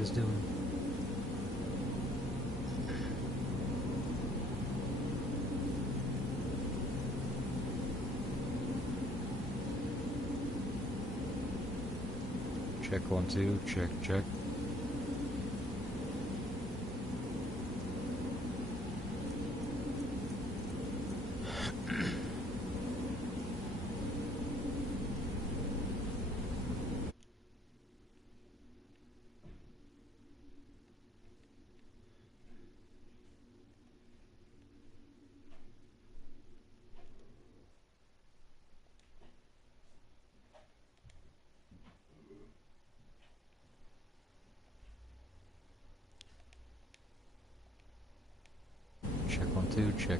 is doing. Check 1 2, check. Check 1 2, check.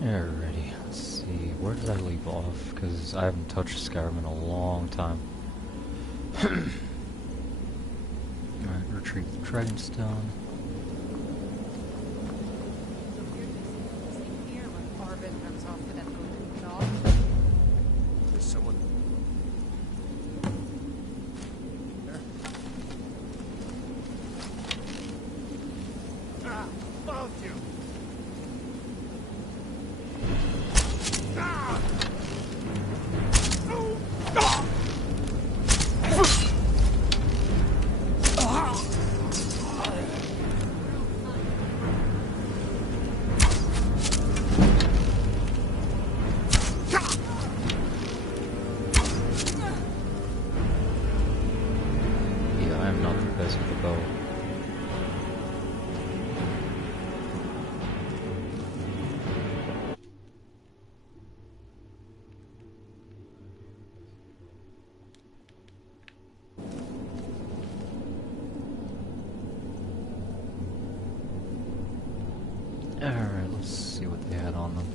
Alrighty, let's see, where did I leave off? Because I haven't touched Skyrim in a long time. Alright, retrieve the Dragonstone. There's someone. There. Above you. Yeah, I am not the best with the bow. Alright, let's see what they had on them.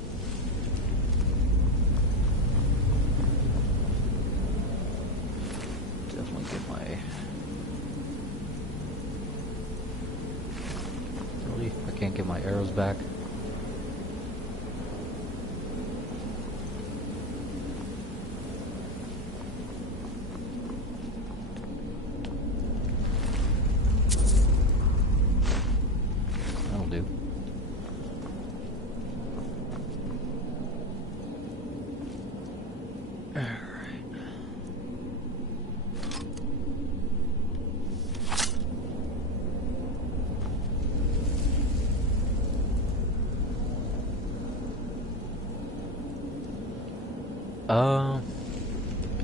Definitely get my... Really? I can't get my arrows back? That'll do.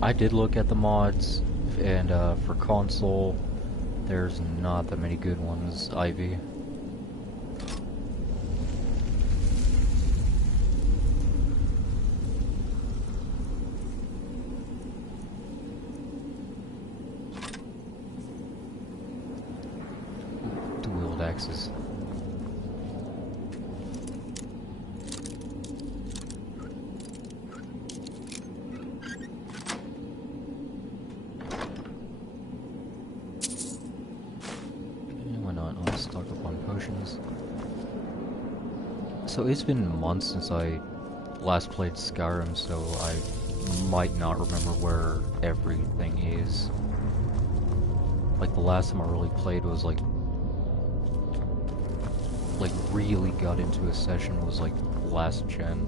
I did look at the mods, and for console, there's not that many good ones, Ivy. Dual axes. Stock up on potions. So it's been months since I last played Skyrim, so I might not remember where everything is. Like the last time I really played was like really got into a session was like last gen.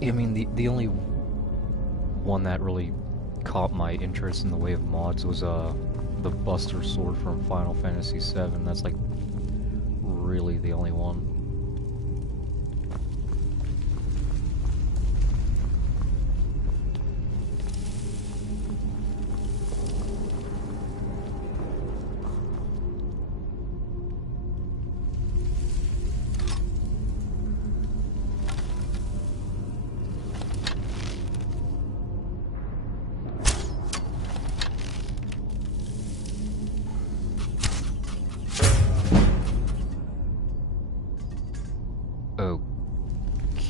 I mean, the only one that really caught my interest in the way of mods was the Buster Sword from Final Fantasy VII. That's like really the only one.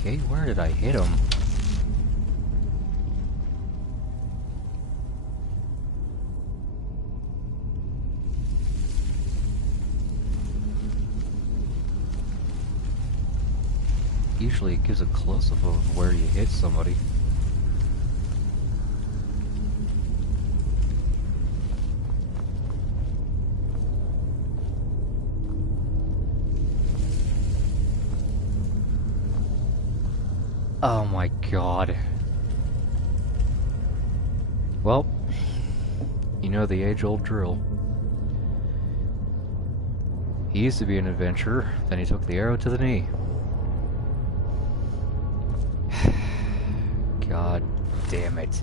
Okay, where did I hit him? Usually it gives a close-up of where you hit somebody. Oh my god. Well, you know the age-old drill. He used to be an adventurer, then he took the arrow to the knee. God damn it.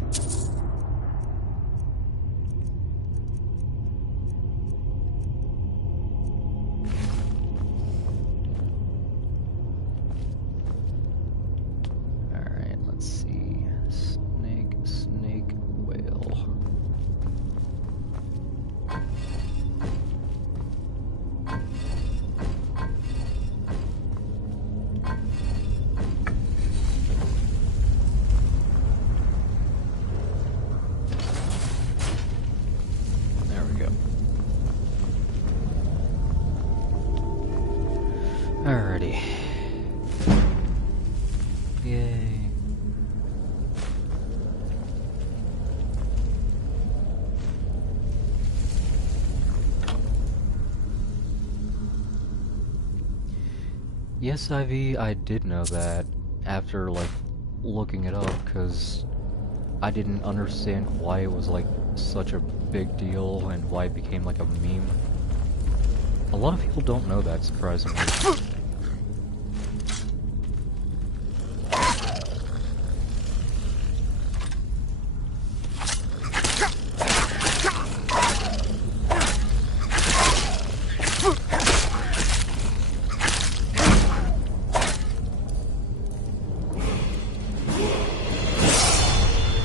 Alrighty. Yay. Yes, Ivy, I did know that after, like, looking it up, because I didn't understand why it was, like, such a big deal and why it became, like, a meme. A lot of people don't know that, surprisingly.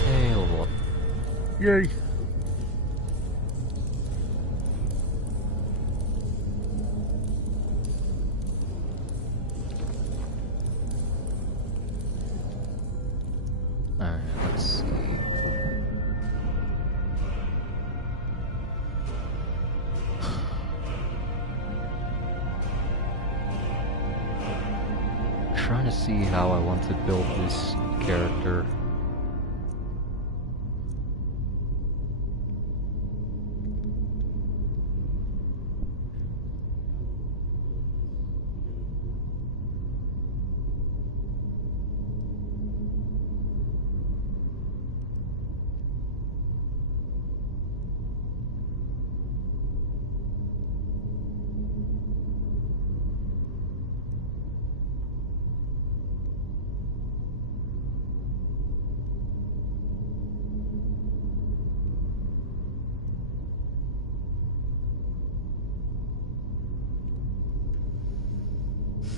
Hey, level up. Yay. Alright, let's see. Trying to see how I want to build this character.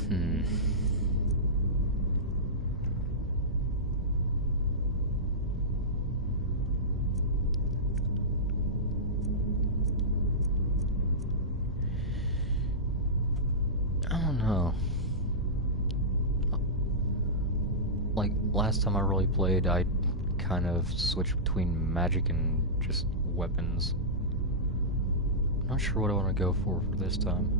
Hmm. I don't know. Like, last time I really played, I kind of switched between magic and just weapons. I'm not sure what I want to go for this time.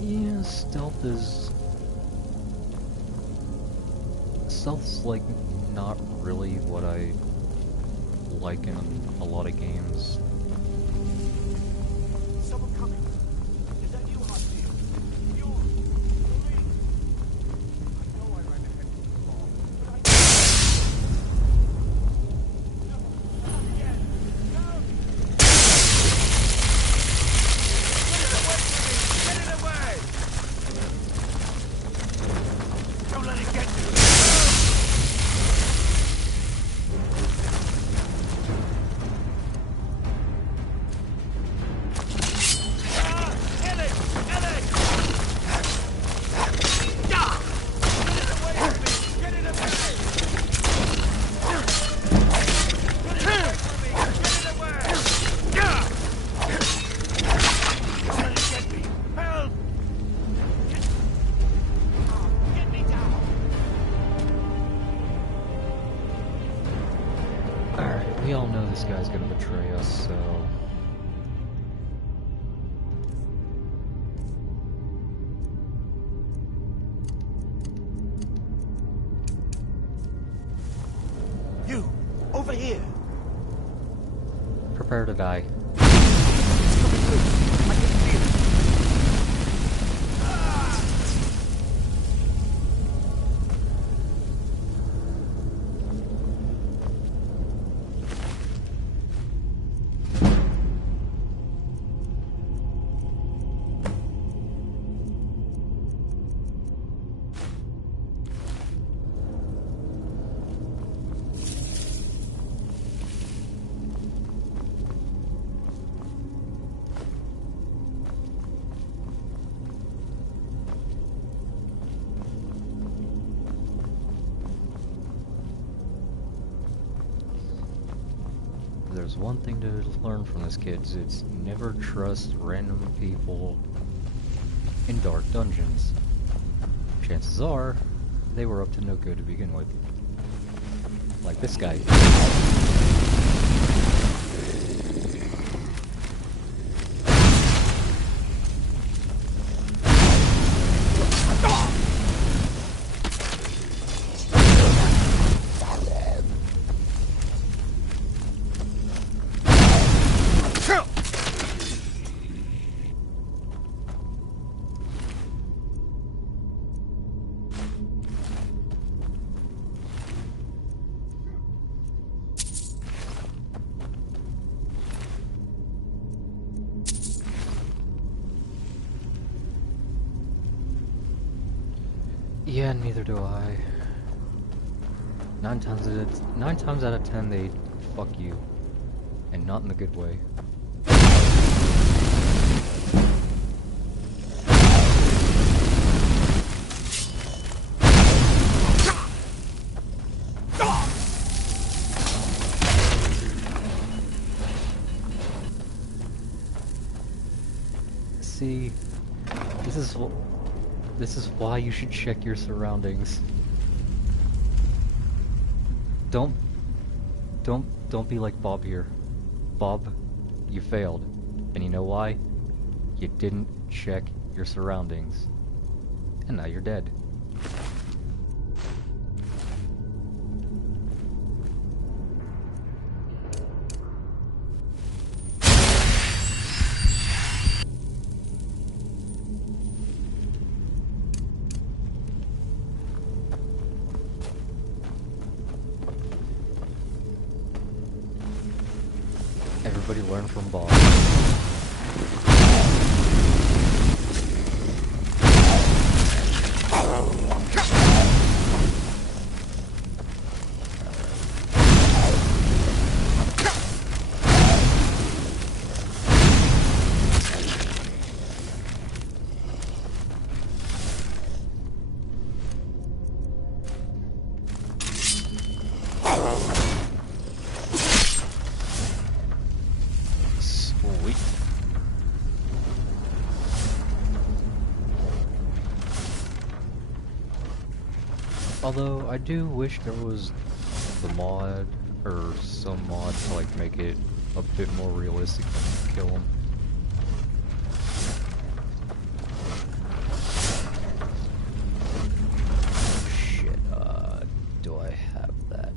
Yeah, stealth's like not really what I like in a lot of games. Someone coming. Is that you, Hostile? You! Police! I know I ran ahead of the ball, but I... No! Not again! No! Get it away from me! Get it away! Don't let it get you! Alright, we all know this guy's gonna betray us, so... You! Over here! Prepare to die. It's coming through! I can feel it! There's one thing to learn from this, kids. It's never trust random people in dark dungeons. Chances are, they were up to no good to begin with. Like this guy. Yeah, neither do I. 9 times out of 10 they fuck you. And not in the good way. See, this is this is why you should check your surroundings. Don't don't be like Bob here. Bob, you failed. And you know why? You didn't check your surroundings. And now you're dead. Everybody learn from Bob. Sweet. Although, I do wish there was the mod, or some mod to like make it a bit more realistic when you kill him. Shit, do I have that?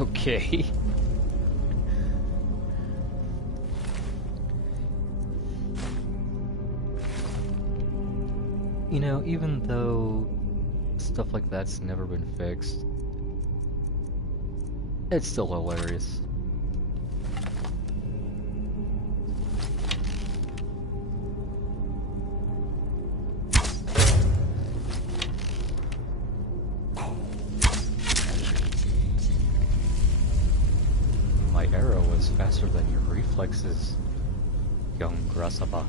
Okay. You know, even though stuff like that's never been fixed, it's still hilarious. My arrow was faster than your reflexes, young grasshopper.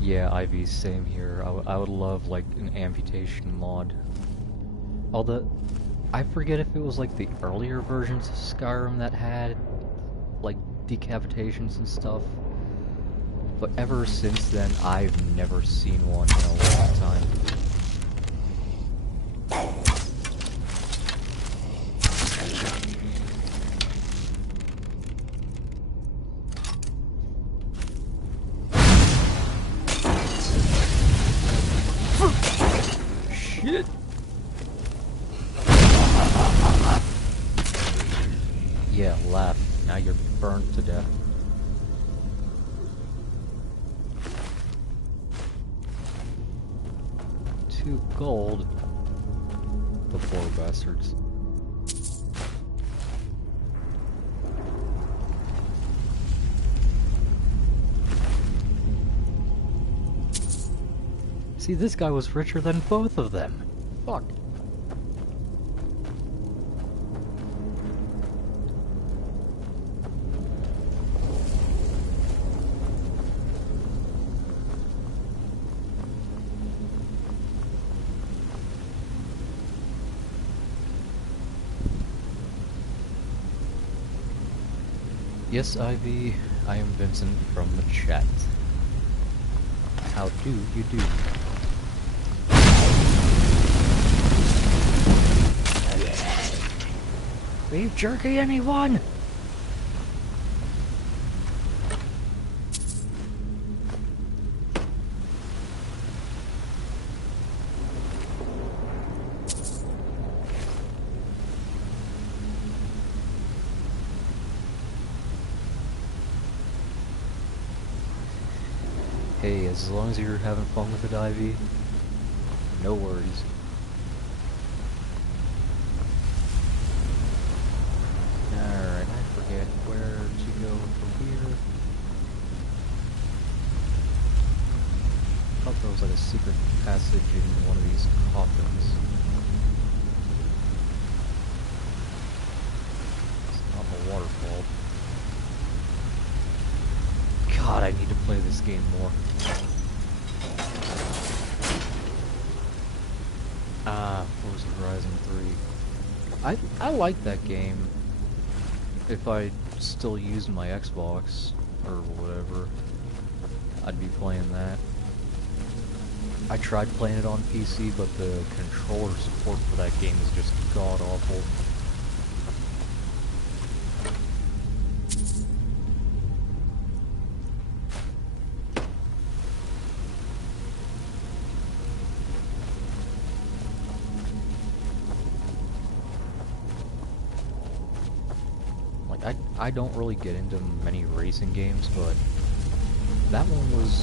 Yeah, Ivy, same here. I would love, like, an amputation mod. Although, I forget if it was, like, the earlier versions of Skyrim that had, like, decapitations and stuff. But ever since then, I've never seen one in a long time. Shit! Yeah, laugh. Now you're burnt to death. Two gold. The poor bastards. See, this guy was richer than both of them. Fuck. Yes, Ivy, I am Vincent from the chat. How do you do? Beef jerky, anyone? Hey, as long as you're having fun with it, Ivy, no worries. Alright, I forget where to go from here. I thought there was like a secret passage in one of these coffins. It's not the waterfall. God, I need to play this game more. Forza Horizon 3. I like that game. If I still used my Xbox or whatever, I'd be playing that. I tried playing it on PC, but the controller support for that game is just god-awful. Like, I don't really get into many racing games, but that one was...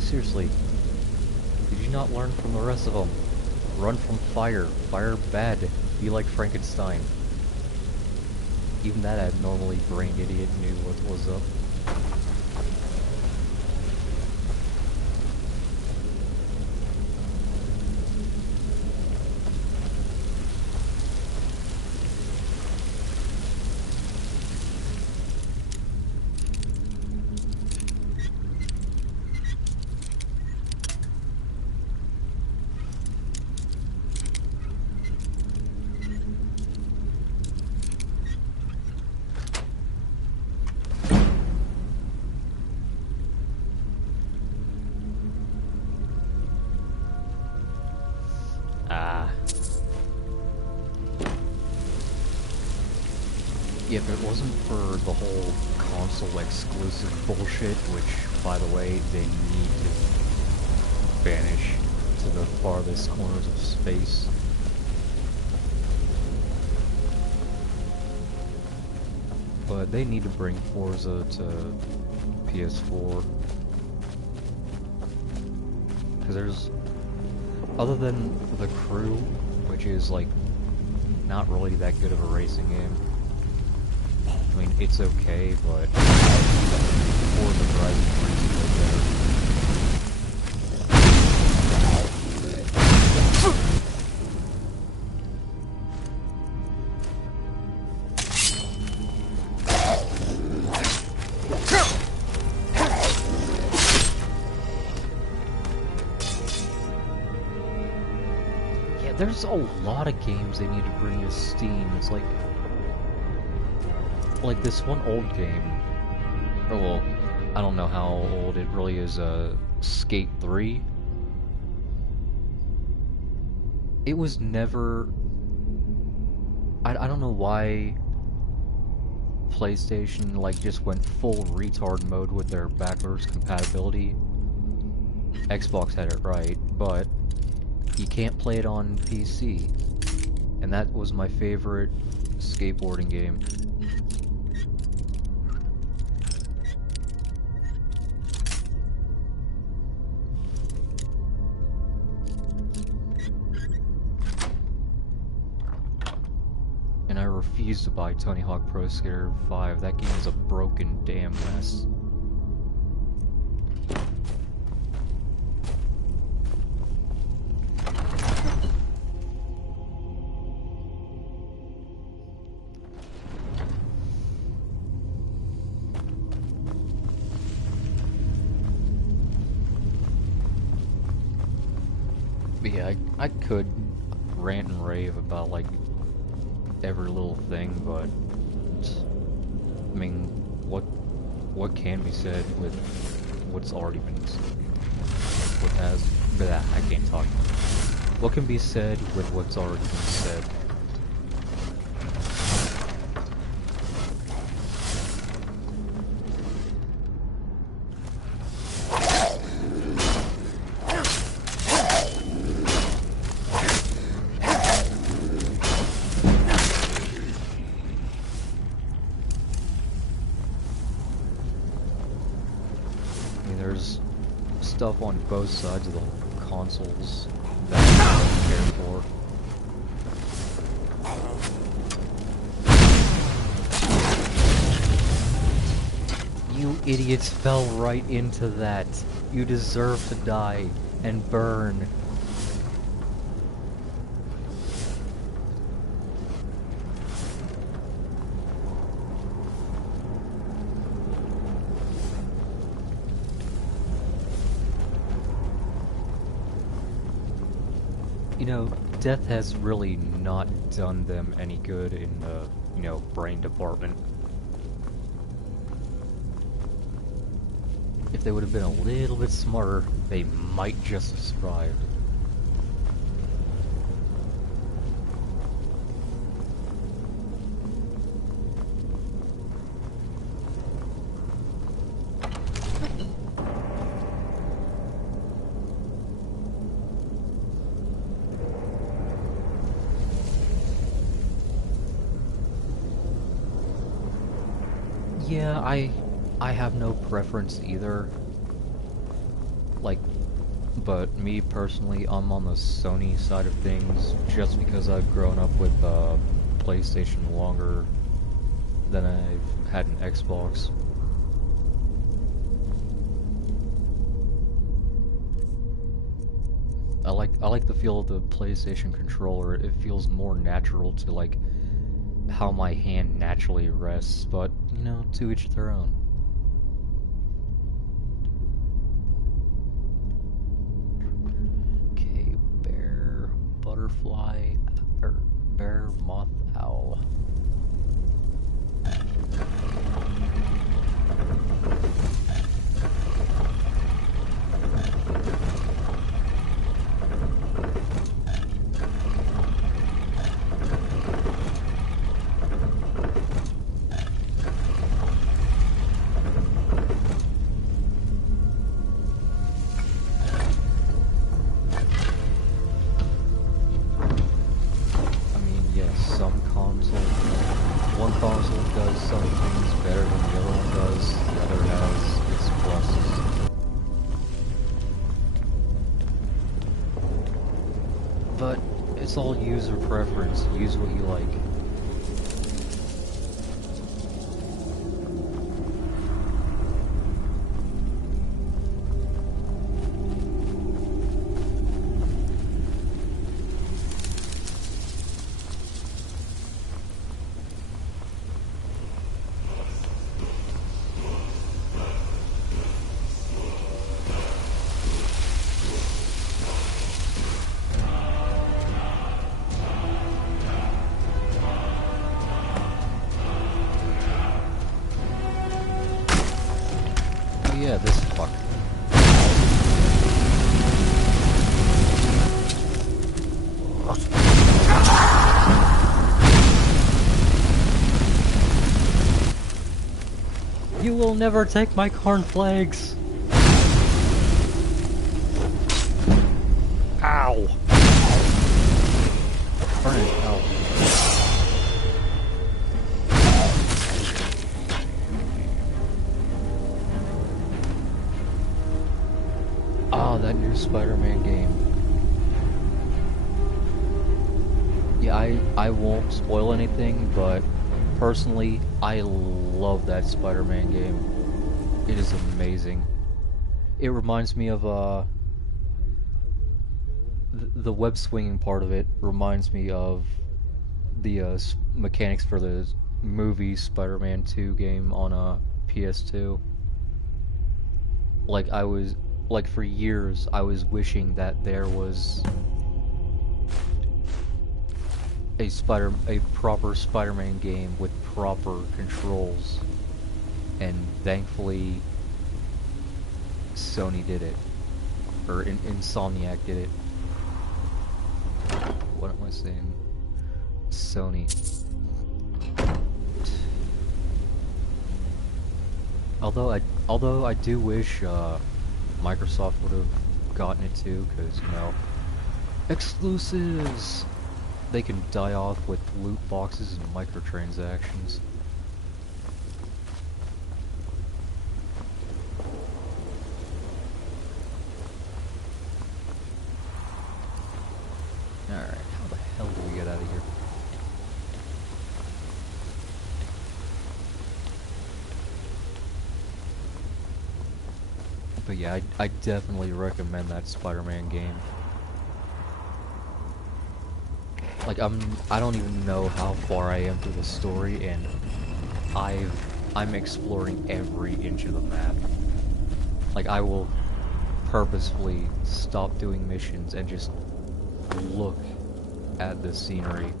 Seriously, did you not learn from the rest of them? Run from fire. Fire bad. Be like Frankenstein. Even that abnormally brained idiot knew what was up. Yeah, if it wasn't for the whole console exclusive bullshit, which, by the way, they need to banish to the farthest corners of space. But they need to bring Forza to PS4. Because there's... Other than The Crew, which is, like, not really that good of a racing game. I mean, it's okay, but Forza Horizon 3 is way better. Yeah, there's a lot of games they need to bring to Steam. It's like this one old game, or well, I don't know how old it really is, Skate 3. It was never... I don't know why PlayStation, like, just went full retard mode with their backwards compatibility. Xbox had it right, but you can't play it on PC. And that was my favorite skateboarding game. And I refuse to buy Tony Hawk Pro Skater 5. That game is a broken damn mess. But yeah, I could rant and rave about, like, every little thing, but I mean, what can be said with what's already been said? What has... Blah, I can't talk. What can be said with what's already been said? there's stuff on both sides of the consoles that I don't care for. You idiots fell right into that. You deserve to die and burn. You know, death has really not done them any good in the, you know, brain department. If they would have been a little bit smarter, they might just have survived. Yeah, I have no preference either. Like, but me personally, I'm on the Sony side of things just because I've grown up with PlayStation longer than I've had an Xbox. I like the feel of the PlayStation controller. It feels more natural to like how my hand naturally rests, but you know, to each their own. Okay, bear, butterfly, or bear, moth, owl. One console does some things better than the other one does, the other has its pluses. But it's all user preference, use what you like. Yeah, this fuck. You will never take my cornflakes! Ow! Burn it, ow. Oh, that new Spider-Man game. Yeah, I won't spoil anything, but personally, I love that Spider-Man game. It is amazing. It reminds me of, the web-swinging part of it reminds me of the, mechanics for the movie Spider-Man 2 game on, PS2. Like, for years, I was wishing that there was a proper Spider-Man game with proper controls, and thankfully, Sony did it, or Insomniac did it. What am I saying? Sony. Although I do wish Microsoft would have gotten it too, because, you know, exclusives! They can die off with loot boxes and microtransactions. But yeah, I definitely recommend that Spider-Man game. Like I don't even know how far I am through the story, and I'm exploring every inch of the map. Like I will purposefully stop doing missions and just look at the scenery.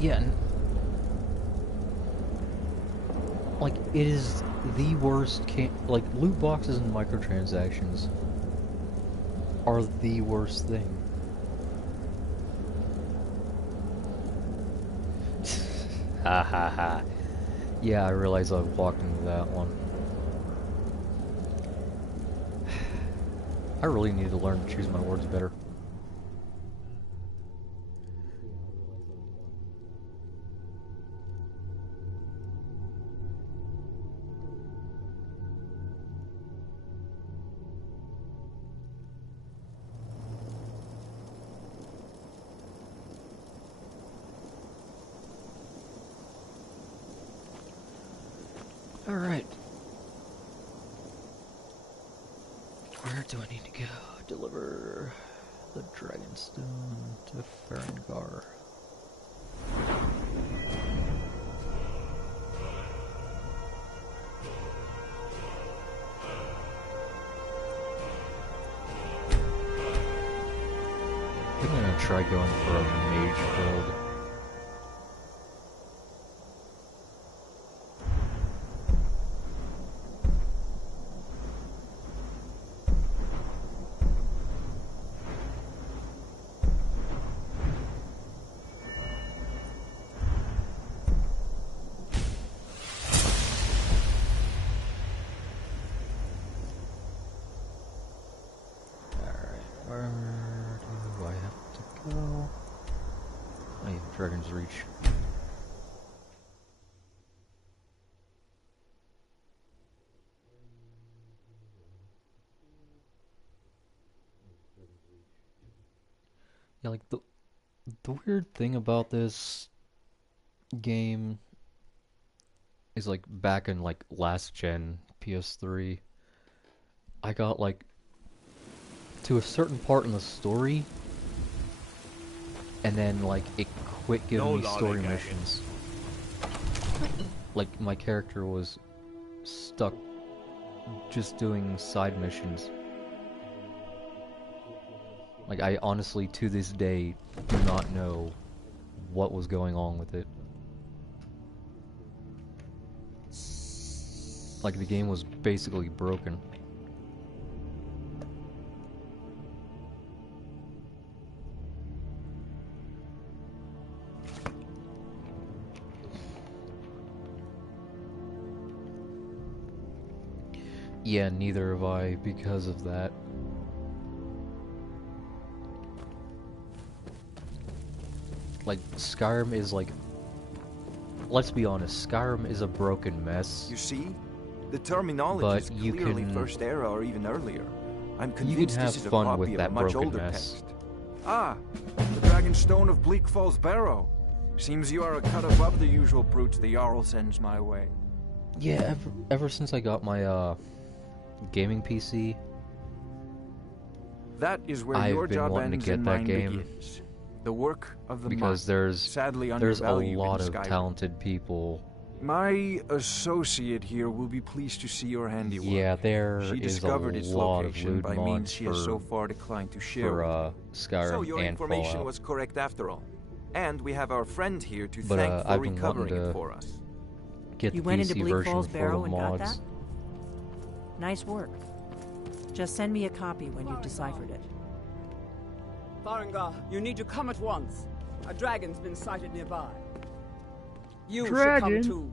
Yeah, and like it is the worst like loot boxes and microtransactions are the worst thing. Ha ha ha. Yeah, I realize I walked into that one. I really need to learn to choose my words better. Alright. Where do I need to go? Deliver the Dragonstone to Farengar. I think I'm gonna try going for a mage build. Where do I have to go? Oh yeah, Dragon's Reach. Yeah, like the weird thing about this game is like back in like last gen PS3, I got like to a certain part in the story, and then like it quit giving me story missions. Like my character was stuck just doing side missions. Like I honestly to this day do not know what was going on with it. Like the game was basically broken. Yeah, neither have I because of that. Like, Skyrim is like... Let's be honest, Skyrim is a broken mess. You see? The terminology But is you clearly can... First Era or even earlier. I'm You can convinced have this is a fun copy with of a that much broken older mess. text. Ah, the Dragonstone of Bleak Falls Barrow. Seems you are a cut above the usual brutes the Jarl sends my way. Yeah, ever since I got my, gaming PC, That is where I've your been job wanting to ends get and that mine game. begins. The work of the Because mind, sadly there's a undervalued lot in of Skyrim. talented people. My associate here will be pleased to see your handiwork. Yeah, there She is a discovered its lot of location lewd by means mods she has so far declined to share for with you. Skyrim So your and information Fallout. was correct after all. And we have our friend here to But, thank for I've been wanting recovering to it for us. get You the went into PC Bleak version Falls full Barrow of and got mods. that? Nice work. Just send me a copy when you've deciphered it. Farengar, you need to come at once. A dragon's been sighted nearby. You Dragon? should come too.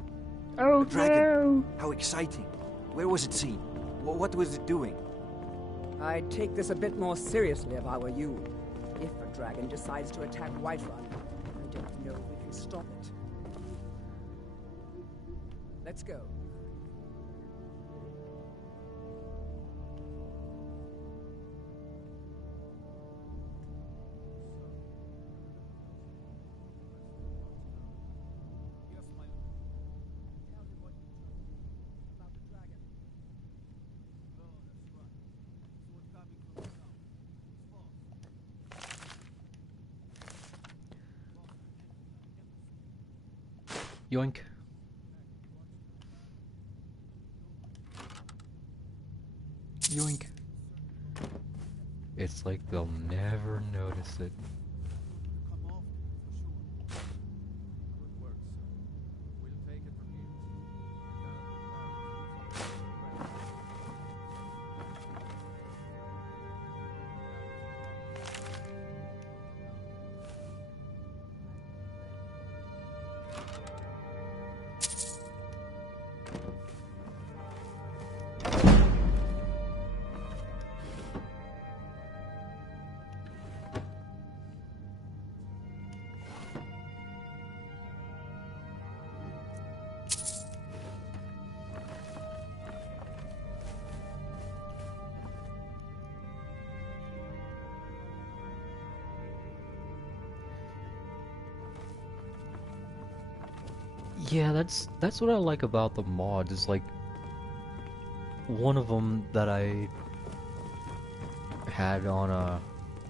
Oh A dragon. no! How exciting. Where was it seen? What was it doing? I'd take this a bit more seriously if I were you. If a dragon decides to attack Whiterun, I don't know if we can stop it. Let's go. Yoink. Yoink. It's like they'll never notice it. Come off, for sure. Good work, sir. We'll take it from here. Yeah, that's what I like about the mod, is like one of them that I had on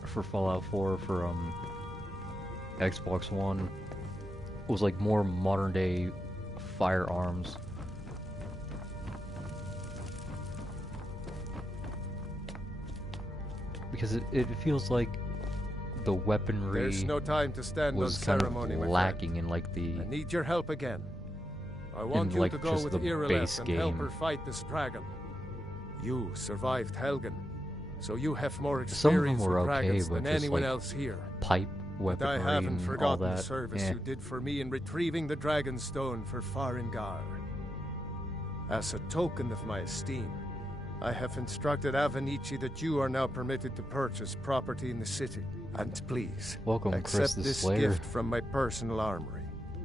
for Fallout 4 for Xbox One was like more modern day firearms. Because it feels like the weaponry There's no time to stand on was kind of ceremony, my lacking in like friend. the I need your help again. I want you like to go just with the Irileth base and help game. her fight this dragon. You survived Helgen, so you have more Some of them experience were with okay, dragons but than just anyone like else here. pipe But weaponry I haven't and all forgotten that. the service you did for me in retrieving the dragon stone for Farengar. As a token of my esteem, I have instructed Avenici that you are now permitted to purchase property in the city. And please, Welcome, Chris accept the this Slayer. gift from my personal armory.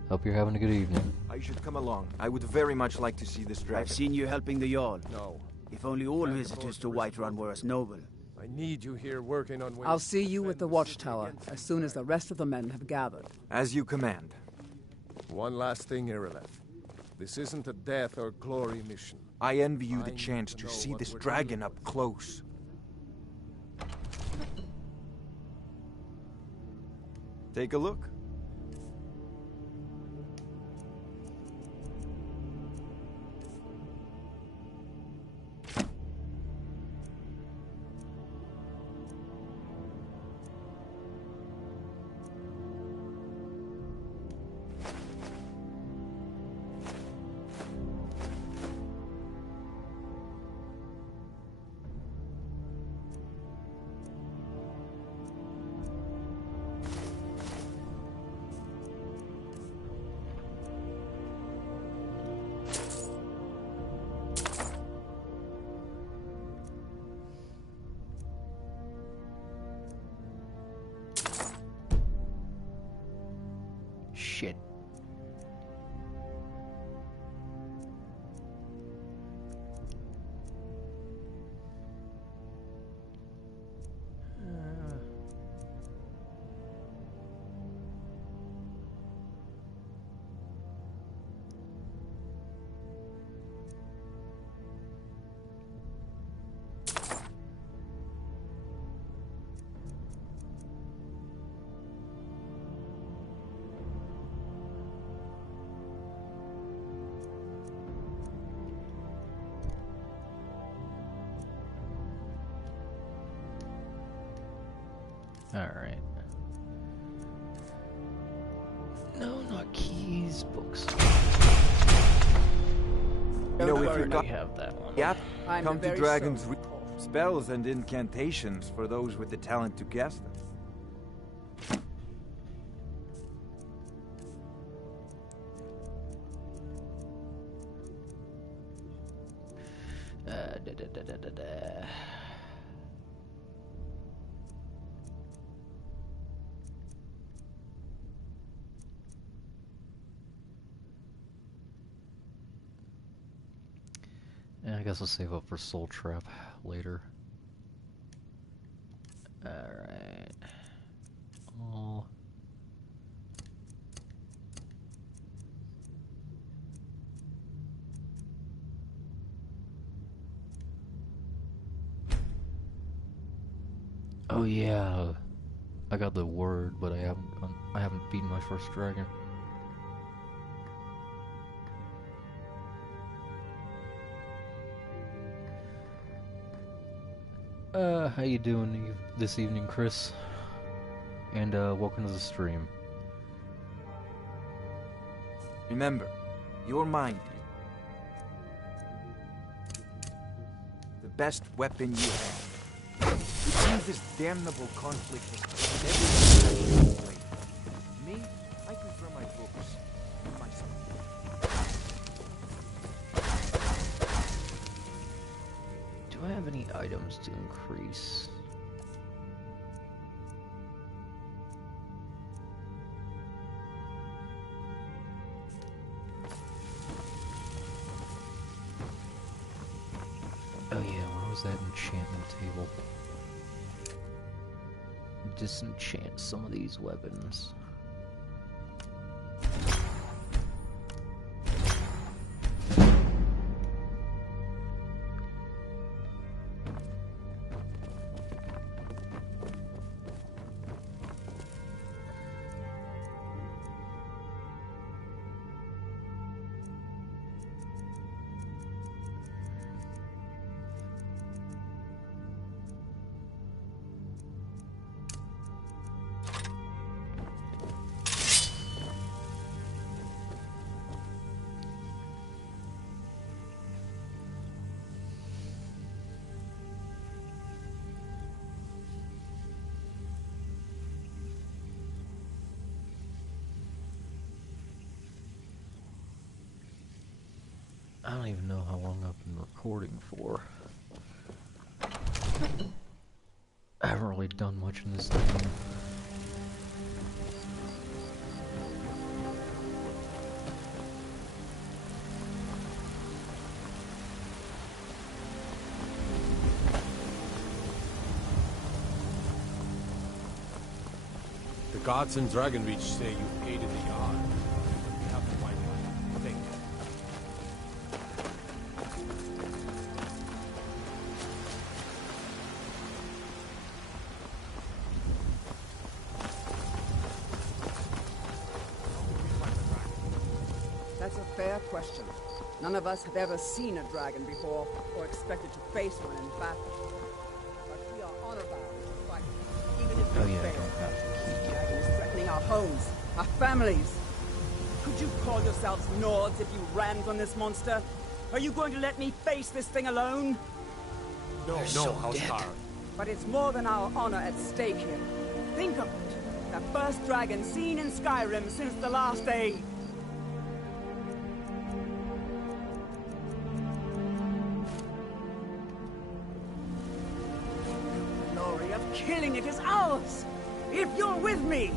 Hope you're having a good evening. I should come along. I would very much like to see this dragon. I've seen you helping the Jarl. No, If only all visitors to Whiterun were as noble. I need you here working on ways I'll to see you at defend the city watchtower against as these soon as the dragons. rest of the men have gathered. As you command. One last thing, Irileth. This isn't a death or glory mission. I envy you I the need chance to to know see what this we're dragon dealing up close. Take a look. Shit. Alright. No, not keys, books. You know, if I you've got already have that one. yep, I'm come to very dragons sorry, with of course. spells and incantations for those with the talent to guess them. Da. Yeah, I guess I'll save up for Soul Trap later. Alright. Oh. Oh yeah, I got the word, but I haven't beaten my first dragon. How you doing this evening, Chris? And, welcome to the stream. Remember, your mind. The best weapon you have. It seems this damnable conflict has taken every aspect away. Me, I prefer my books and myself. Do I have any items to increase? Oh yeah, where was that enchantment table? Disenchant some of these weapons. I don't even know how long I've been recording for. I haven't really done much in this game. The gods in Dragonreach say you've aided the Yard. We have the White One. Think. That's a fair question. None of us have ever seen a dragon before, or expected to face one in battle. But we are honor-bound to fight, even if Oh we yeah, I fail. don't have the The key dragon yet. is threatening our homes, our families. Could you call yourselves Nords if you ran from this monster? Are you going to let me face this thing alone? No, Housecar. But it's more than our honor at stake here. Think of it. The first dragon seen in Skyrim since the last age. The glory of killing it is ours, if you're with me.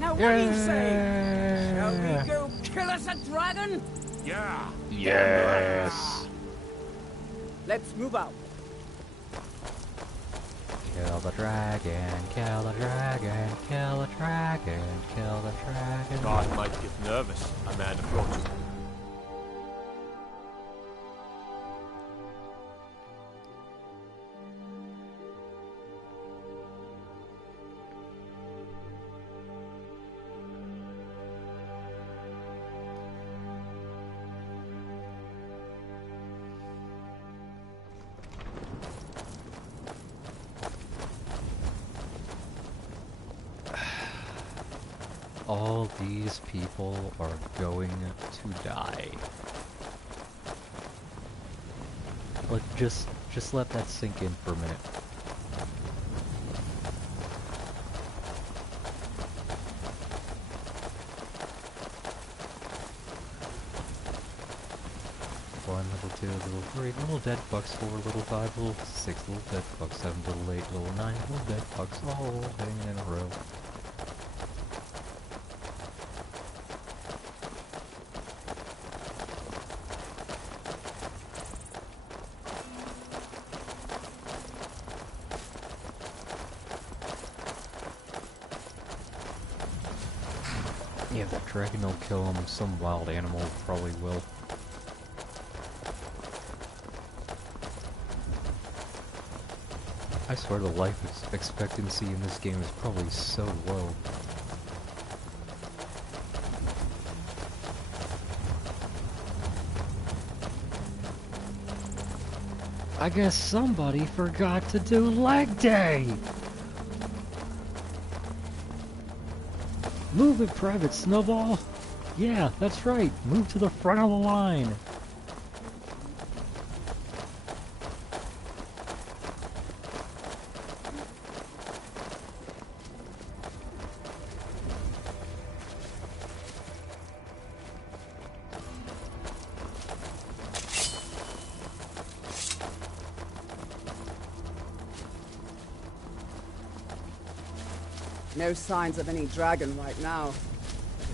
Now what do you say? Shall we go kill us a dragon? Yeah. Yes! Let's move out. Kill the dragon, kill the dragon, kill the dragon, kill the dragon. God might get nervous. A man approaches. All these people are going to die. Just let that sink in for a minute. One, little two, little three, little dead bucks, 4, little 5, little 6, little dead bucks, 7, little 8, little 9, little dead bucks, all hanging in a row. Yeah, if that dragon will kill him, some wild animal probably will. I swear the life expectancy in this game is probably so low. I guess somebody forgot to do leg day! Move it, Private Snowball! Yeah, that's right, move to the front of the line! No signs of any dragon right now.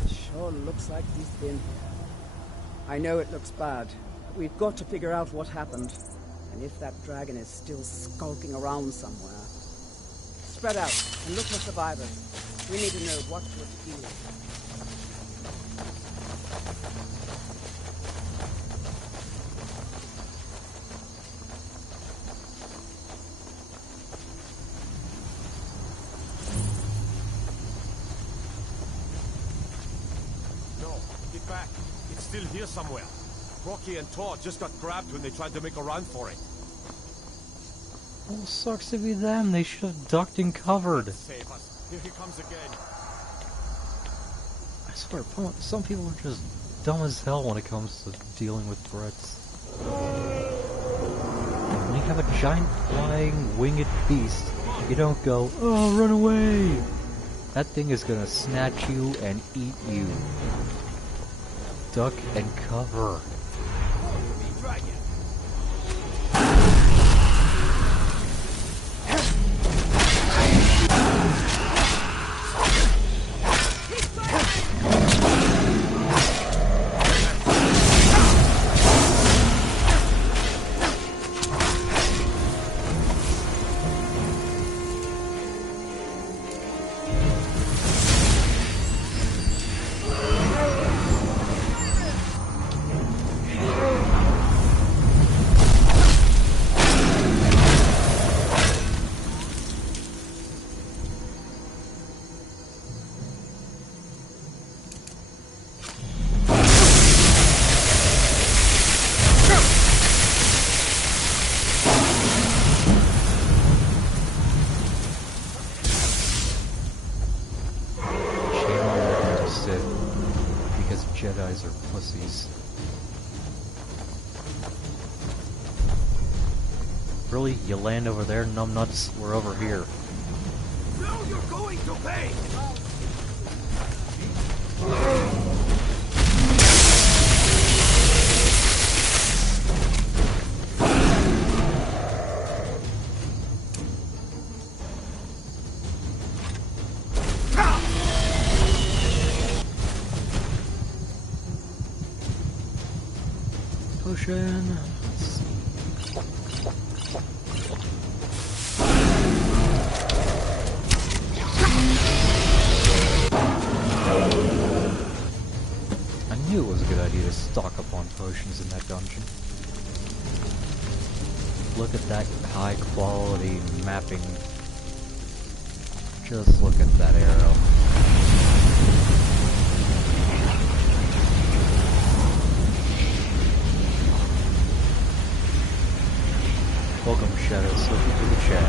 It sure looks like he's been here. I know it looks bad, but we've got to figure out what happened. And if that dragon is still skulking around somewhere. Spread out and look for survivors. We need to know what was stealing. Back. It's still here somewhere. Rocky and Todd just got grabbed when they tried to make a run for it. Well, sucks to be them. They should have ducked and covered. Save us. Here he comes again. I swear, some people are just dumb as hell when it comes to dealing with threats. When you have a giant flying winged beast, you don't go, "Oh, run away!" That thing is gonna snatch you and eat you. Duck and cover. Jedis are pussies. Really? You land over there, numbnuts? We're over here. Now you're going to pay! Potion. Let's see. I knew it was a good idea to stock up on potions in that dungeon. Look at that high quality mapping. Just look at that arrow. Welcome, Shadow Slipping to the chat.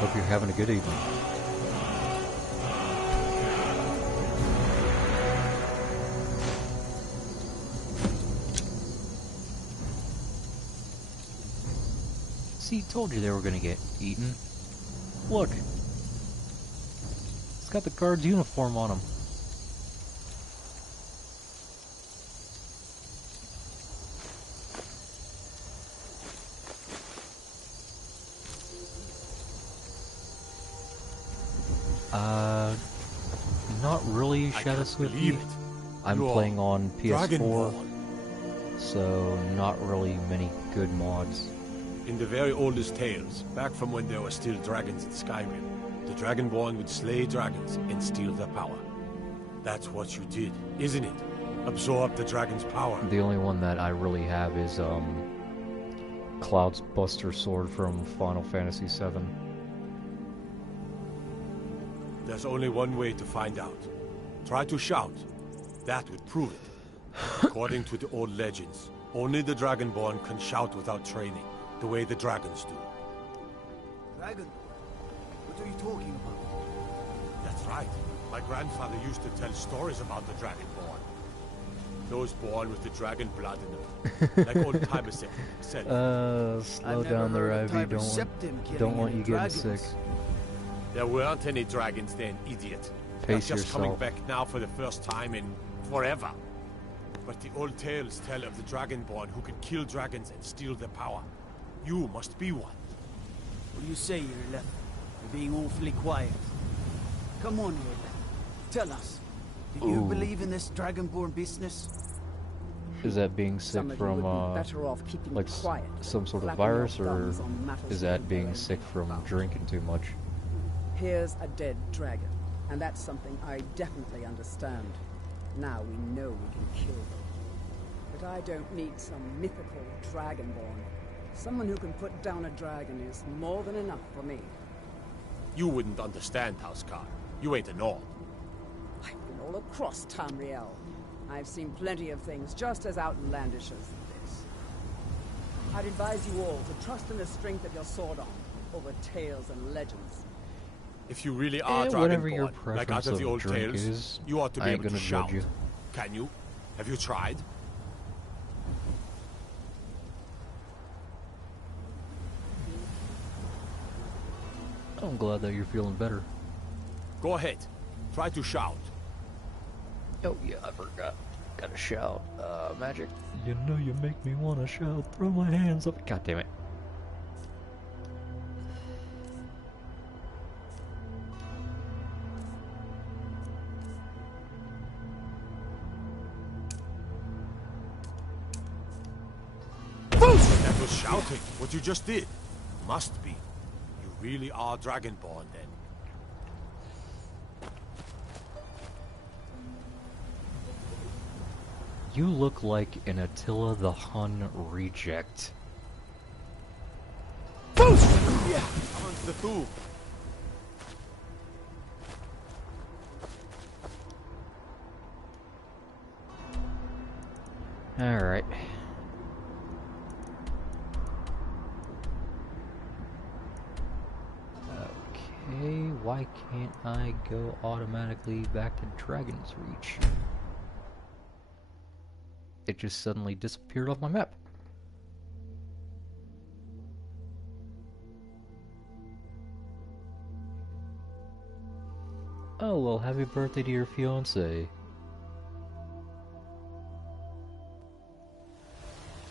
Hope you're having a good evening. See, told you they were gonna get eaten. Look! It's got the guard's uniform on him. Not really, Shadow Swiftly. I'm playing on PS4, so not really many good mods. In the very oldest tales, back from when there were still dragons in Skyrim, the Dragonborn would slay dragons and steal their power. That's what you did, isn't it? Absorb the dragon's power. The only one that I really have is, Cloud's Buster Sword from Final Fantasy VII. There's only one way to find out. Try to shout. That would prove it. According to the old legends, only the Dragonborn can shout without training, the way the dragons do. Dragon? What are you talking about? That's right. My grandfather used to tell stories about the Dragonborn. Those born with the dragon blood in them. Like old Tiber himself. Slow down there, Ivy. Don't want you getting sick. There weren't any dragons then, idiot. Pace They're just coming yourself. back now for the first time in forever. But the old tales tell of the Dragonborn who can kill dragons and steal their power. You must be one. What do you say, Irla? You're being awfully quiet. Come on, Irla. Tell us. Do you Ooh. believe in this Dragonborn business? Is that being sick Some of you from, would be better off keeping like quiet, some sort of flapping your virus, or thumbs on matters is you that don't being know sick anything from about. drinking too much? Here's a dead dragon, and that's something I definitely understand. Now we know we can kill them. But I don't need some mythical dragonborn. Someone who can put down a dragon is more than enough for me. You wouldn't understand, Housecar. You ain't a Nord. I've been all across Tamriel. I've seen plenty of things just as outlandish as this. I'd advise you all to trust in the strength of your sword arm over tales and legends. If you really are whatever your Dragonborn, like preference out of the of old drink tales, is, you ought to be I ain't able to gonna shout. judge you. Can you? Have you tried? I'm glad that you're feeling better. Go ahead. Try to shout. Oh yeah, I forgot. Gotta shout. Magic. You know you make me wanna shout. Throw my hands up. God damn it. That was shouting. What you just did. Must be. You really are Dragonborn then. You look like an Attila the Hun reject. Yeah, on the tube. Alright. Okay, why can't I go automatically back to Dragon's Reach? It just suddenly disappeared off my map. Oh, well, happy birthday to your fiancé.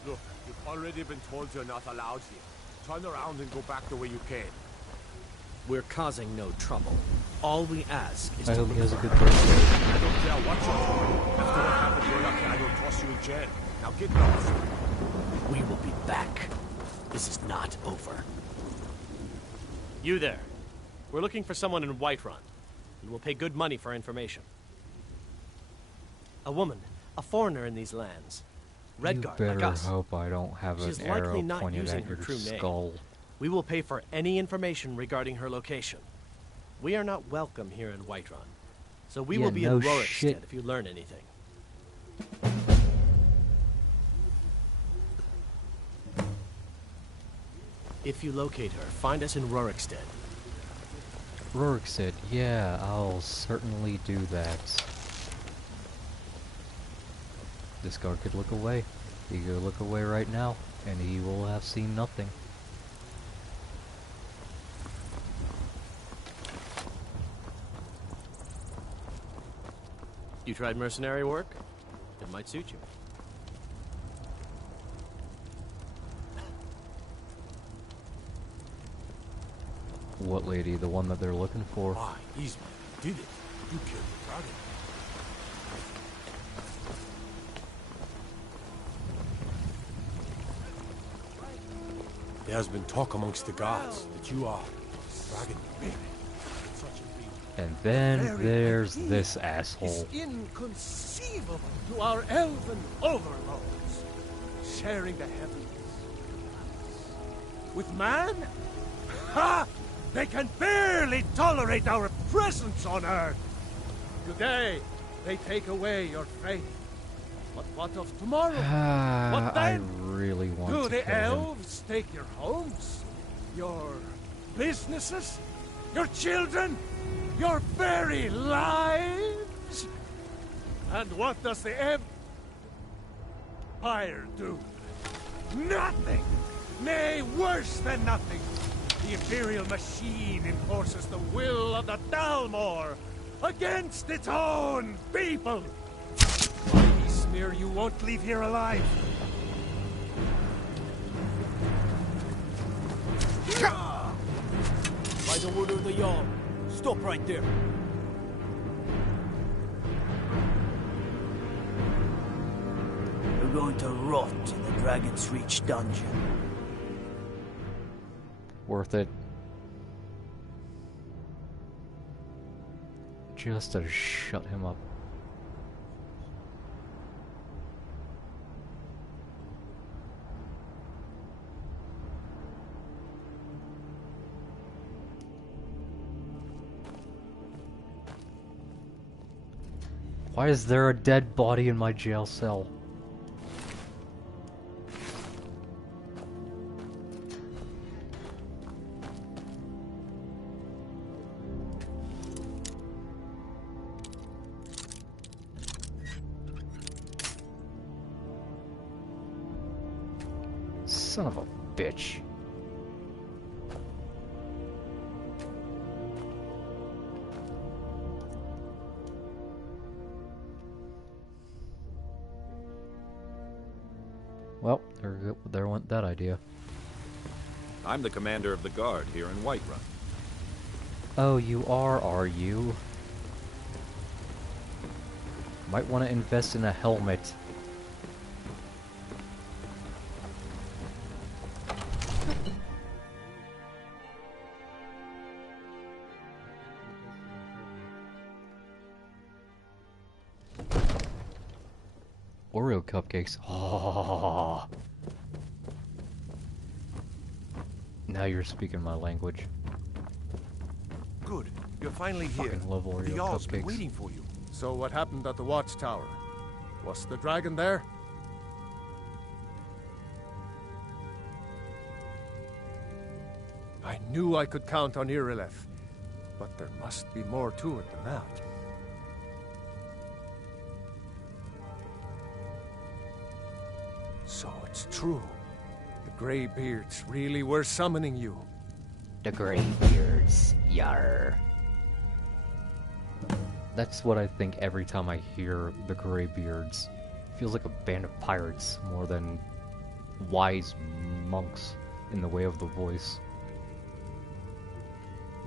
Look, you've already been told you're not allowed here. Turn around and go back the way you came. We're causing no trouble. All we ask is I to hope he has a good require- birthday. I don't care what you're doing. After what happened, you're lucky I don't toss you in jail. Now get lost. We will be back. This is not over. You there. We're looking for someone in Whiterun. We will pay good money for information. A woman, a foreigner in these lands. Redguard, You like better us. hope I don't have She's an likely arrow not pointed using at her your true name. skull. We will pay for any information regarding her location. We are not welcome here in Whiterun. So we Yeah, will be no in Rorikstead shit. if you learn anything. If you locate her, find us in Rorikstead. Rourke said, yeah, I'll certainly do that. This guard could look away. He could look away right now, and he will have seen nothing. You tried mercenary work? It might suit you. What lady? The one that they're looking for? Why, Isma, you did it. You killed the dragon. There has been talk amongst the gods that you are dragon baby. Such a being. And then there's this asshole. It's inconceivable to our elven overlords, sharing the heavens with man? Ha! They can barely tolerate our presence on Earth. Today, they take away your faith. But what of tomorrow? What I then? really want Do to the kill him. elves take your homes? Your businesses? Your children? Your very lives? And what does the Empire do? Nothing! Nay, worse than nothing! The Imperial machine enforces the will of the Dalmor against its own people! I smear you won't leave here alive! By the word of the Jarl, stop right there. You're going to rot in the Dragon's Reach dungeon. Worth it. Just to shut him up. Why is there a dead body in my jail cell? Son of a bitch. Well, there went that idea. I'm the commander of the guard here in Whiterun. Oh, you are you? Might want to invest in a helmet. Oreo cupcakes. Oh. Now you're speaking my language. Good. You're finally here. Fucking love Oreo The Jarl's been cupcakes. waiting for you. So what happened at the watchtower? Was the dragon there? I knew I could count on Irileth, but there must be more to it than that. So it's true. The Greybeards really were summoning you. The Greybeards, yar. That's what I think every time I hear the Greybeards. Feels like a band of pirates more than wise monks in the way of the voice.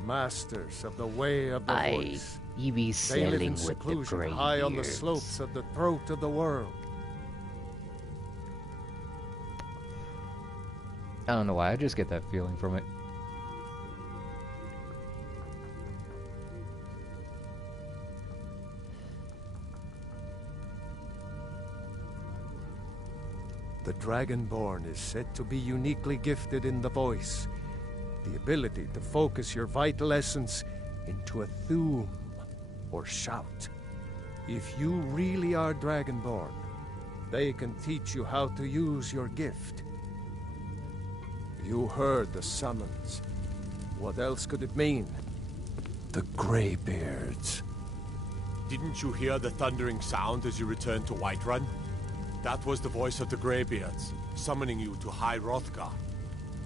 Masters of the way of the voice. You be They live in sailing with the seclusion high on the Greybeards. slopes of the throat of the world. I don't know why, I just get that feeling from it. The Dragonborn is said to be uniquely gifted in the voice. The ability to focus your vital essence into a thum, or shout. If you really are Dragonborn, they can teach you how to use your gift. You heard the summons. What else could it mean? The Greybeards. Didn't you hear the thundering sound as you returned to Whiterun? That was the voice of the Greybeards, summoning you to High Hrothgar.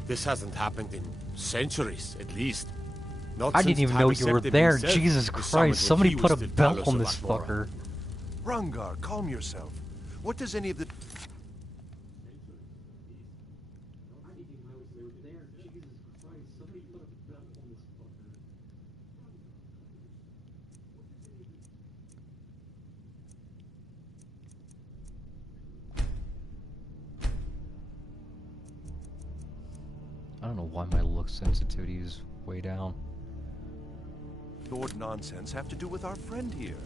This hasn't happened in centuries, at least. Not I since didn't even know you were Tabitha there. himself Jesus was summoned Christ, when somebody he put a was still bell Talos on of this Atmora. fucker. Rungar, calm yourself. What does any of the... I don't know why my look sensitivity is way down. Lord nonsense have to do with our friend here?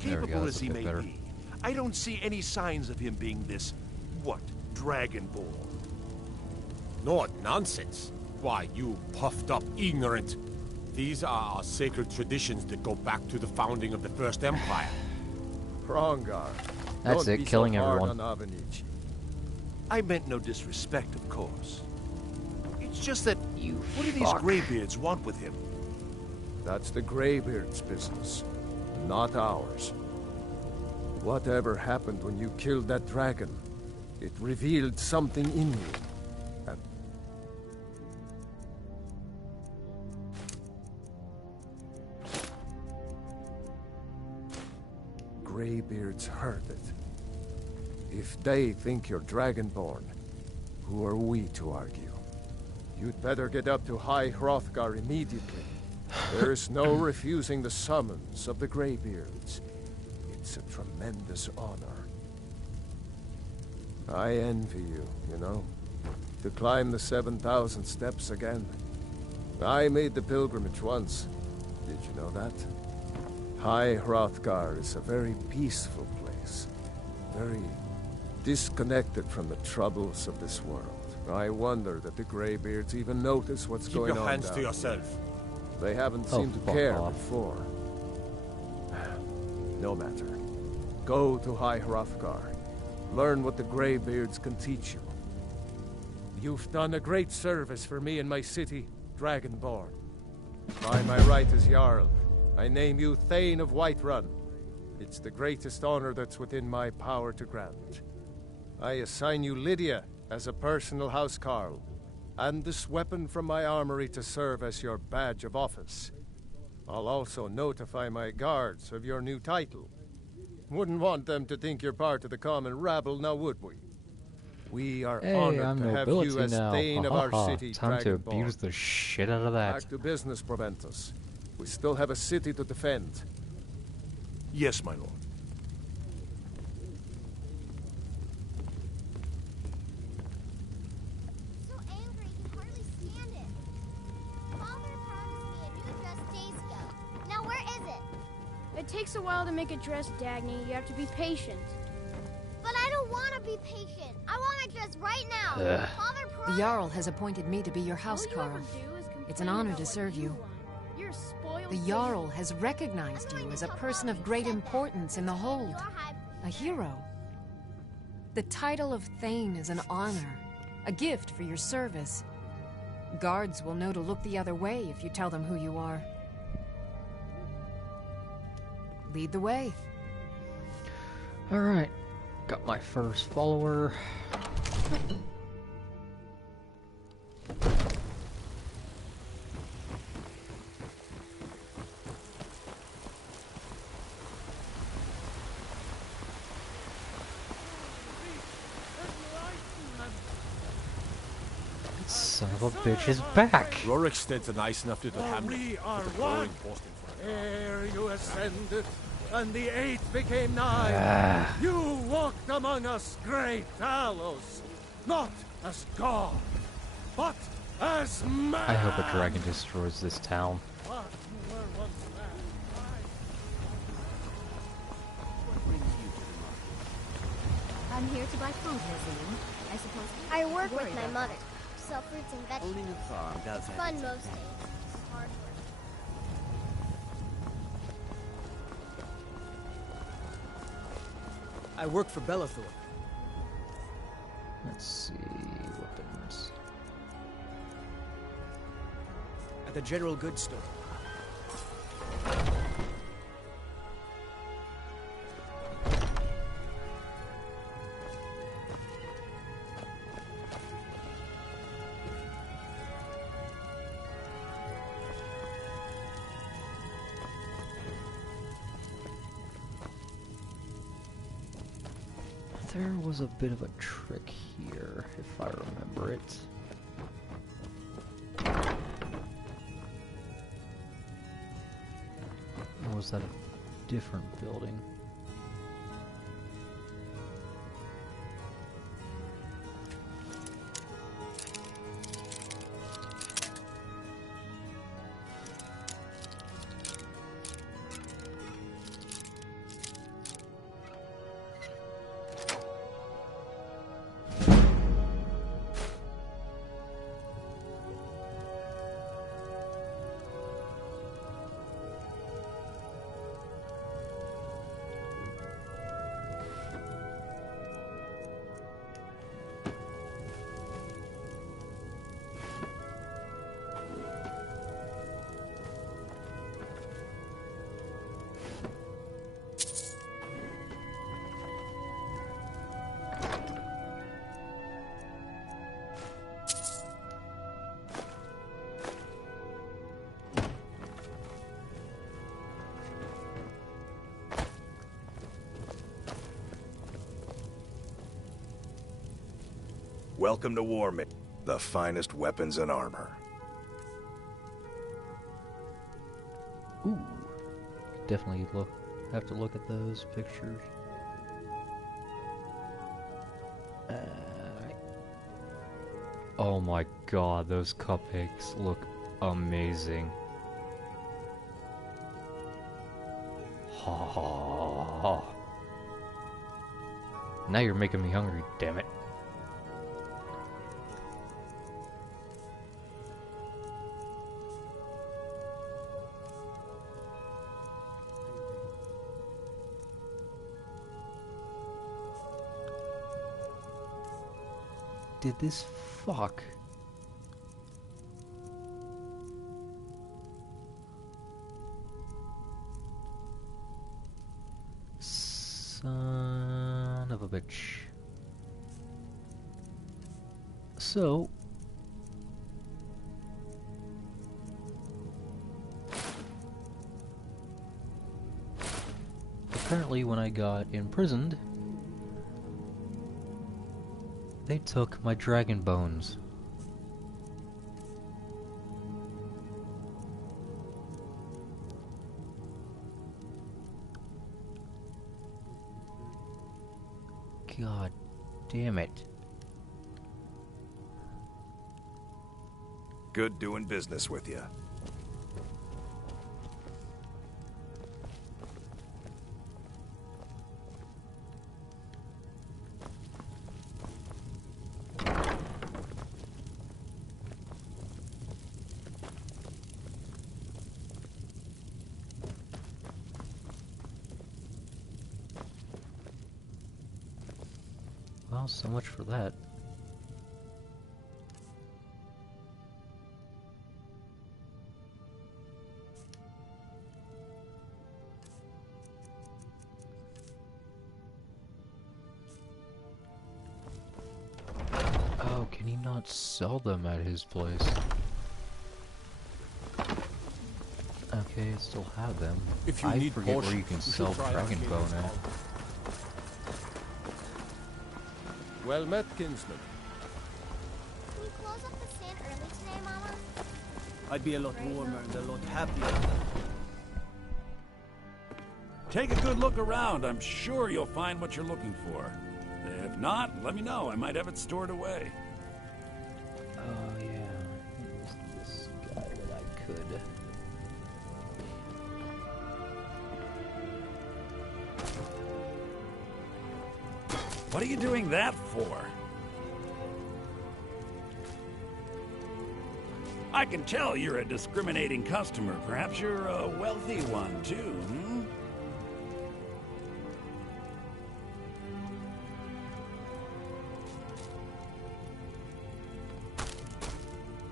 There we go, Capable that's as a he bit may better. be, I don't see any signs of him being this, what, Dragonborn. Not nonsense. Why, you puffed up ignorant. These are our sacred traditions that go back to the founding of the First Empire. Hrongar, That's Don't it, be killing so hard everyone. on Avenici. I meant no disrespect, of course. It's just that... You what do these Greybeards want with him? That's the Greybeard's business, not ours. Whatever happened when you killed that dragon, it revealed something in you. And Greybeards heard it. If they think you're Dragonborn, who are we to argue? You'd better get up to High Hrothgar immediately. There's no refusing the summons of the Greybeards. It's a tremendous honor. I envy you, you know, to climb the 7,000 steps again. I made the pilgrimage once. Did you know that? High Hrothgar is a very peaceful place. Very disconnected from the troubles of this world. I wonder that the Greybeards even notice what's Keep going on your hands down to yourself. here. They haven't seemed to fuck care off. before. No matter. Go to High Hrothgar. Learn what the Greybeards can teach you. You've done a great service for me and my city, Dragonborn. By my right as Jarl, I name you Thane of Whiterun. It's the greatest honor that's within my power to grant. I assign you Lydia as a personal housecarl, and this weapon from my armory to serve as your badge of office. I'll also notify my guards of your new title. Wouldn't want them to think you're part of the common rabble, now would we? We are Hey, honored I'm to have nobility you as now. Thane of our city, Time to Dragonborn. abuse the shit out of that. Back to business, Proventus. We still have a city to defend. Yes, my lord. So angry he can hardly stand it. Father promised me a new dress days ago. Now where is it? It takes a while to make a dress, Dagny. You have to be patient. But I don't want to be patient. I want my dress right now. Ugh. Father The promised. Jarl has appointed me to be your housecarl. It's an honor to serve you. You're a spoiled The Jarl has recognized you as a person of great importance in the Hold. A hero. The title of Thane is an honor, a gift for your service. Guards will know to look the other way if you tell them who you are. Lead the way. Alright, got my first follower. Son of a bitch is back! Rorikstead's nice enough little hamlet. We are with a one. growing Boston for a guard. Ere you ascended, and the 8th became 9. You walked among us, great Talos, not as God, but as man. I hope a dragon destroys this town. But you were once man. I'm here to buy food, Nazim. I suppose. I work with my mother. Sell fruits and vegetables. Owning a farm does It's have fun its most days. advantages. It's hard work. I work for Bellathor. Let's see, weapons. At the general goods store. There was a bit of a trick here, if I remember it. Or was that a different building? Welcome to War, the finest weapons and armor. Ooh. Definitely have to look at those pictures. Oh my god, those cupcakes look amazing. Ha ha ha. Now you're making me hungry, damn it. Did this fuck? Son of a bitch. So apparently when I got imprisoned, they took my dragon bones. God damn it. Good doing business with you. Well, so much for that. Oh, can he not sell them at his place? Okay, I still have them. If you I need forget where potion, you can you should sell try dragon asking bone us at. all. Well met, kinsman. Can you close up the stand early today, Mama? I'd be a lot warmer and a lot happier. Take a good look around. I'm sure you'll find what you're looking for. If not, let me know. I might have it stored away. Oh yeah, this guy that I could. What are you doing that for? I can tell you're a discriminating customer. Perhaps you're a wealthy one, too, hmm?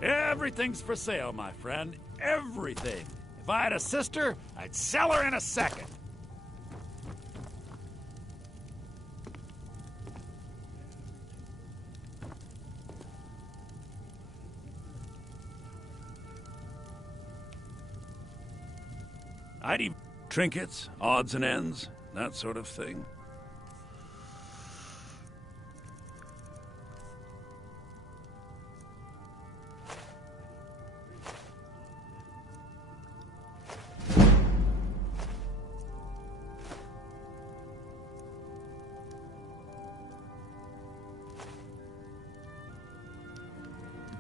Everything's for sale, my friend. Everything. If I had a sister, I'd sell her in a second. I'd even trinkets, odds and ends, that sort of thing.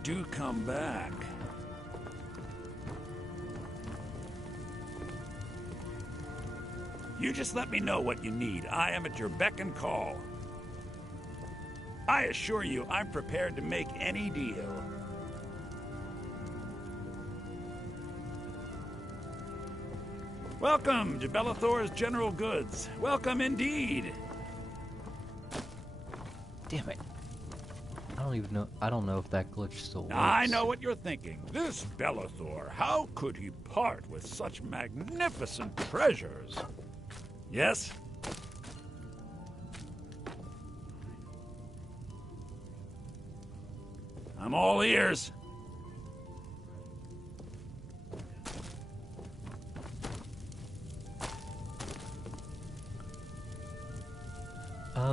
Do come back. You just let me know what you need. I am at your beck and call. I assure you, I'm prepared to make any deal. Welcome to Bellathor's General Goods. Welcome indeed. Damn it. I don't know if that glitch still works. I know what you're thinking. This Bellathor, how could he part with such magnificent treasures? Yes? I'm all ears.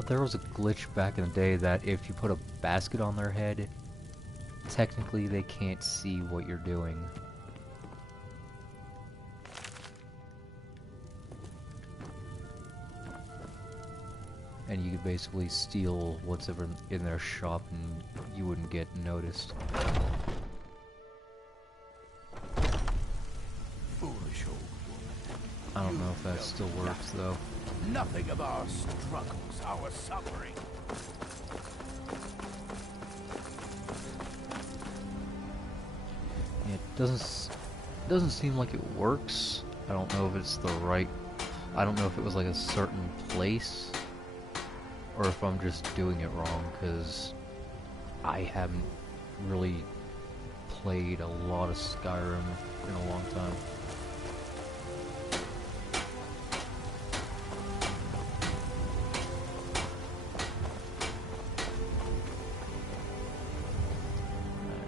There was a glitch back in the day that if you put a basket on their head, technically they can't see what you're doing. And you could basically steal what's ever in their shop and you wouldn't get noticed. Foolish old woman. I don't know if that still works though. Nothing of our struggles, our suffering. Yeah, it doesn't seem like it works. I don't know if it's the right. I don't know if it was like a certain place, or if I'm just doing it wrong, because I haven't really played a lot of Skyrim in a long time.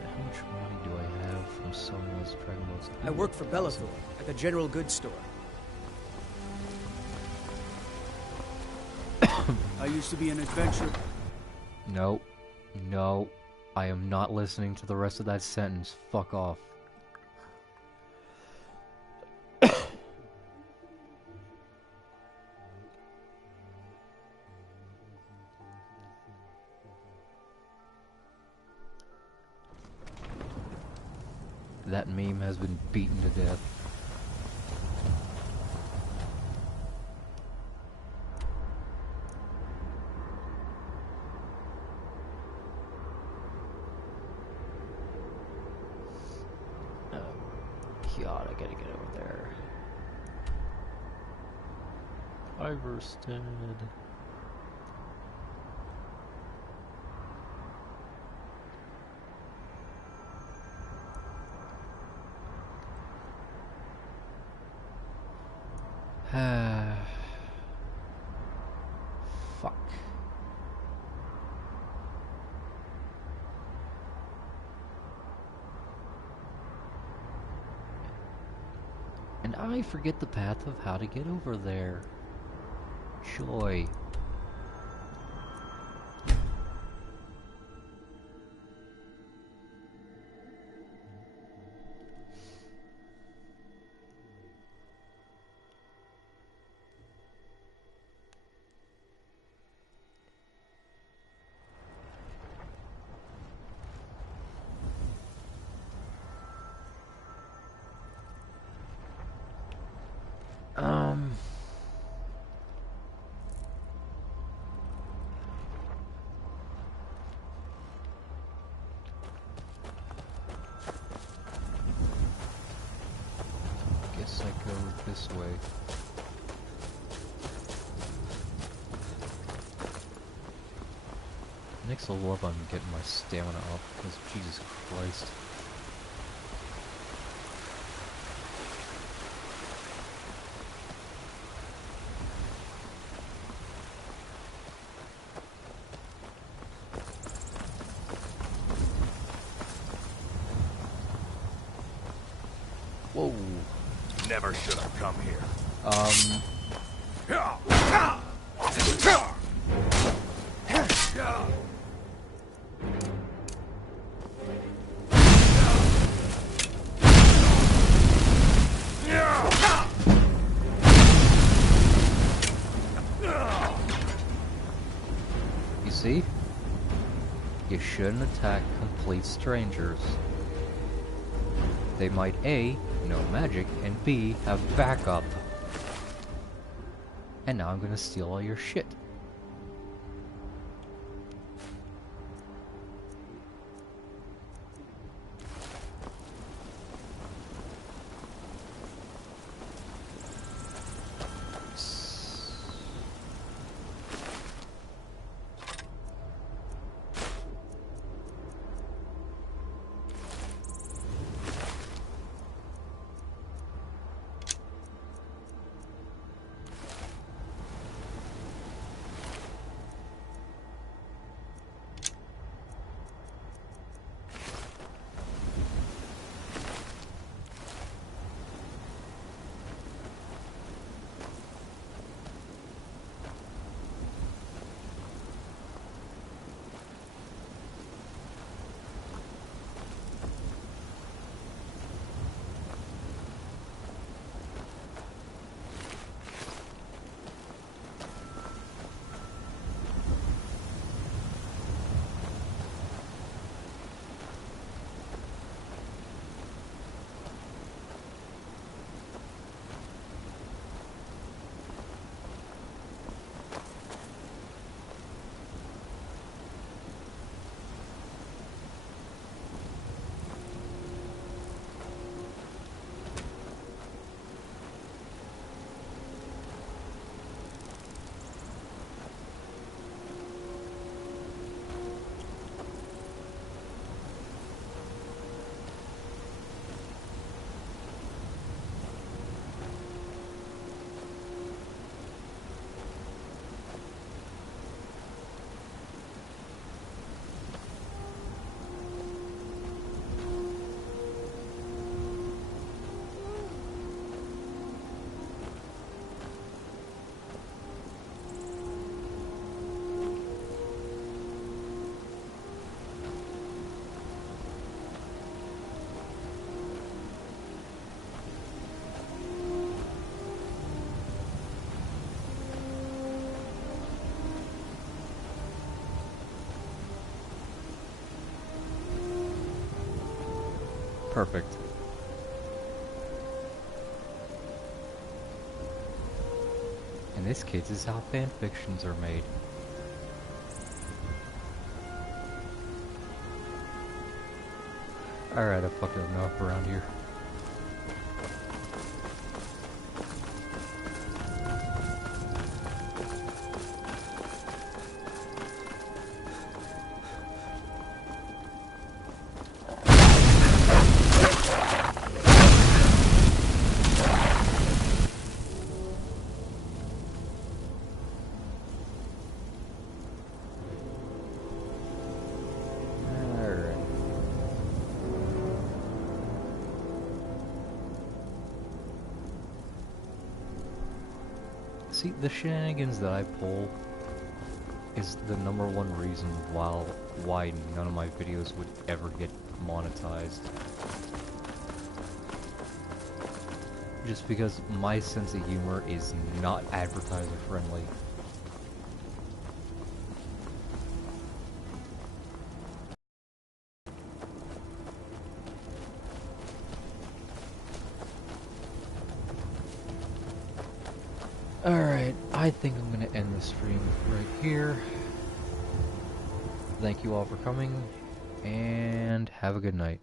How much money do I have from selling those Dragon Balls? I work for Bellathor at the general goods store. I used to be an adventurer. No. No. I am not listening to the rest of that sentence. Fuck off. That meme has been beaten to death. God, I gotta get over there. Iverstead. Fuck. And I forget the path of how to get over there. Joy. Guess I go this way. Next level up, I'm getting my stamina up, because Jesus Christ. Whoa. Never should have come here. You see? You shouldn't attack complete strangers. They might A, know magic, and B, have backup. And now I'm gonna steal all your shit. Perfect. And this, kids, is how fanfictions are made. Alright, I've fucked enough around here. See, the shenanigans that I pull is the #1 reason why none of my videos would ever get monetized. Just because my sense of humor is not advertiser friendly. Alright, I think I'm gonna end the stream right here. Thank you all for coming, and have a good night.